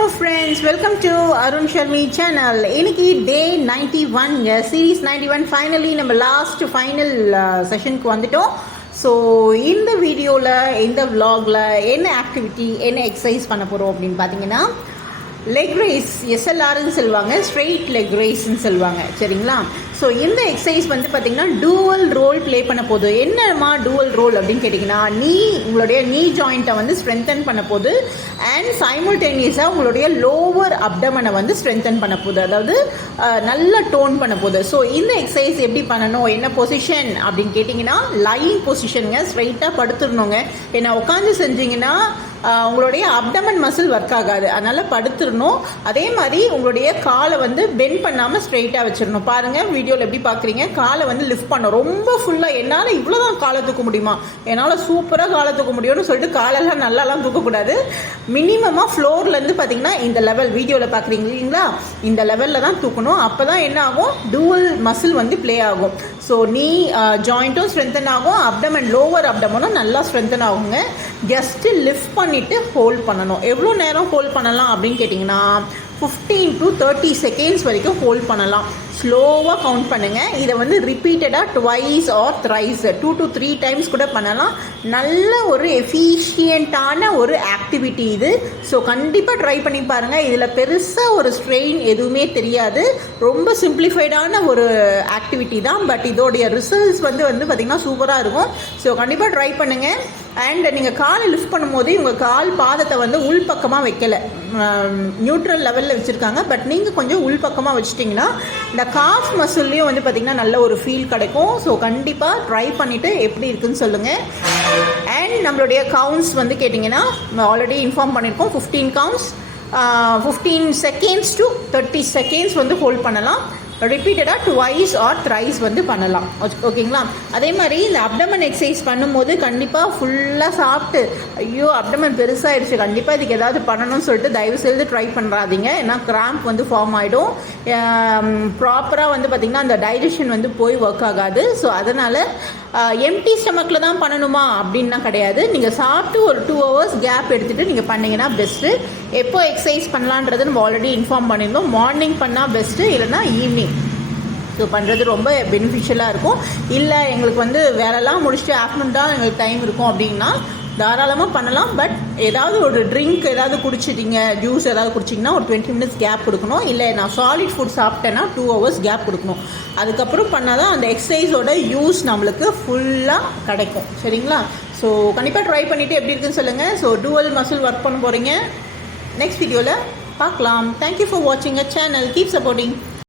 Hello friends, welcome to Arun Sharmi channel. இன்னைக்கு day 91 series 91 finally நம்ம last final sessionக்கு வந்துட்டோம். So இந்த வீடியோவில் இந்த vlogல என்ன ஆக்டிவிட்டி என்ன எக்ஸசைஸ் பண்ண போகிறோம் அப்படின்னு பார்த்தீங்கன்னா லெக் ரேஸ் எஸ்எல்ஆர்னு சொல்லுவாங்க, ஸ்ட்ரெயிட் லெக் ரேஸ்ன்னு சொல்லுவாங்க. சரிங்களா? ஸோ இந்த எக்ஸசைஸ் வந்து பார்த்திங்கன்னா டூவல் ரோல் ப்ளே பண்ண போகுது. என்னம்மா டூவல் ரோல் அப்படின்னு கேட்டிங்கன்னா, உங்களுடைய நீ ஜாயிண்ட்டை வந்து ஸ்ட்ரென்தன் பண்ண போகுது அண்ட் சைமல்டேனியஸாக உங்களுடைய லோவர் அப்டமனை வந்து ஸ்ட்ரென்தன் பண்ண போகுது, அதாவது நல்லா டோன் பண்ண போகுது. ஸோ இந்த எக்ஸசைஸ் எப்படி பண்ணணும், என்ன பொசிஷன் அப்படின்னு கேட்டிங்கன்னா லைங் பொசிஷனுங்க, ஸ்ட்ரைட்டாக படுத்துடணுங்க. ஏன்னா உட்காந்து செஞ்சிங்கன்னா உங்களுடைய அப்டமன் மசில் ஒர்க் ஆகாது, அதனால் படுத்துடணும். அதே மாதிரி உங்களுடைய காலை வந்து பெண்ட் பண்ணாமல் ஸ்ட்ரெயிட்டாக வச்சிடணும். பாருங்கள் வீடியோவில் எப்படி பார்க்குறீங்க, காலை வந்து லிஃப்ட் பண்ணணும் ரொம்ப ஃபுல்லாக. என்னால் இவ்வளோ தான் காலை தூக்க முடியுமா, என்னால் சூப்பராக காலை தூக்க முடியும்னு சொல்லிட்டு காலெல்லாம் நல்லாலாம் தூக்கக்கூடாது. மினிமமாக ஃப்ளோர்லேருந்து பார்த்தீங்கன்னா இந்த லெவல் வீடியோவில் பார்க்குறீங்க இல்லைங்களா, இந்த லெவலில் தான் தூக்கணும். அப்போ தான் என்ன ஆகும், டூவல் மசில் வந்து ப்ளே ஆகும். ஸோ நீ ஜாயிண்ட்டும் ஸ்ட்ரென்தன் ஆகும், அப்டமன் லோவர் அப்டமனும் நல்லா ஸ்ட்ரென்தன் ஆகுங்க. ஜஸ்ட்டு லிஃப்ட் பண்ணிவிட்டு ஹோல்ட் பண்ணணும். எவ்வளோ நேரம் ஹோல்ட் பண்ணலாம் அப்படின்னு கேட்டிங்கன்னா 15 to 30 செகண்ட்ஸ் வரைக்கும் ஹோல்ட் பண்ணலாம். ஸ்லோவாக கவுண்ட் பண்ணுங்கள். இதை வந்து ரிப்பீட்டடாக twice or thrice 2 to 3 times கூட பண்ணலாம். நல்ல ஒரு எஃபிஷியண்ட்டான ஒரு ஆக்டிவிட்டி இது. ஸோ கண்டிப்பாக ட்ரை பண்ணி பாருங்கள். இதில் பெருசாக ஒரு ஸ்ட்ரெயின் எதுவுமே தெரியாது, ரொம்ப சிம்பிளிஃபைடான ஒரு ஆக்டிவிட்டி தான். பட் இதோடைய ரிசல்ட்ஸ் வந்து பார்த்திங்கன்னா சூப்பராக இருக்கும். ஸோ கண்டிப்பாக ட்ரை பண்ணுங்கள். அண்ட் நீங்கள் காலை லிஃப்ட் பண்ணும்போது உங்கள் கால் பாதத்தை வந்து உள்பக்கமாக வைக்கலை, நியூட்ரல் லெவலில் வச்சுருக்காங்க. பட் நீங்கள் கொஞ்சம் உள்பக்கமாக வச்சுட்டிங்கன்னா இந்த காஃப் மசில்லையும் வந்து பார்த்திங்கன்னா நல்ல ஒரு ஃபீல் கிடைக்கும். ஸோ கண்டிப்பாக ட்ரை பண்ணிவிட்டு எப்படி இருக்குன்னு சொல்லுங்கள். அண்ட் நம்மளுடைய கவுண்ட்ஸ் வந்து கேட்டிங்கன்னா ஆல்ரெடி இன்ஃபார்ம் பண்ணியிருக்கோம். 15 கவுண்ட்ஸ், 15 செகண்ட்ஸ் to 30 செகண்ட்ஸ் வந்து ஹோல்ட் பண்ணலாம். ரிப்பீட்டடாக ட்வைஸ் ஆர் த்ரைஸ் வந்து பண்ணலாம். ஓகேங்களா? அதே மாதிரி இந்த அப்டமன் எக்ஸசைஸ் பண்ணும்போது கண்டிப்பாக ஃபுல்லாக சாப்பிட்டு ஐயோ அப்டமன் பெருசாகிடுச்சு, கண்டிப்பாக இதுக்கு ஏதாவது பண்ணணும்னு சொல்லிட்டு தயவுசெய்து ட்ரை பண்ணுறாதீங்க. ஏன்னா கிராம்ப் வந்து ஃபார்ம் ஆகிடும், ப்ராப்பராக வந்து பார்த்திங்கன்னா அந்த டைஜஷன் வந்து போய் ஒர்க் ஆகாது. ஸோ அதனால் எம்டி ஸ்டமக்கில் தான் பண்ணணுமா அப்படின்னா கிடையாது. நீங்கள் சாப்பிட்டு ஒரு 2 hours கேப் எடுத்துகிட்டு நீங்கள் பண்ணிங்கன்னா பெஸ்ட்டு. எப்போ எக்ஸசைஸ் பண்ணலான்றது நம்ம ஆல்ரெடி இன்ஃபார்ம் பண்ணியிருந்தோம். மார்னிங் பண்ணால் பெஸ்ட்டு, இல்லைனா ஈவினிங். ஸோ பண்ணுறது ரொம்ப பெனிஃபிஷியலாக இருக்கும். இல்லை எங்களுக்கு வந்து வேலைலாம் முடிச்சுட்டு ஆஃப்டர்நூன் தான் எங்களுக்கு டைம் இருக்கும் அப்படின்னா தாராளமாக பண்ணலாம். பட் ஏதாவது ஒரு ட்ரிங்க் ஏதாவது குடிச்சிட்டிங்க, ஜூஸ் ஏதாவது குடிச்சிங்கன்னா ஒரு 20 minutes கேப் கொடுக்கணும். இல்லை நான் சாலிட் ஃபுட் சாப்பிட்டேன்னா 2 hours கேப் கொடுக்கணும். அதுக்கப்புறம் பண்ணால் தான் அந்த எக்ஸசைஸோட யூஸ் நம்மளுக்கு ஃபுல்லாக கிடைக்கும். சரிங்களா? ஸோ கண்டிப்பாக ட்ரை பண்ணிவிட்டு எப்படி இருக்குன்னு சொல்லுங்கள். ஸோ டூவல் மசில் ஒர்க் பண்ண போகிறீங்க. நெக்ஸ்ட் வீடியோவில் பார்க்கலாம். தேங்க்யூ ஃபார் வாட்சிங் அ சேனல். Keep supporting.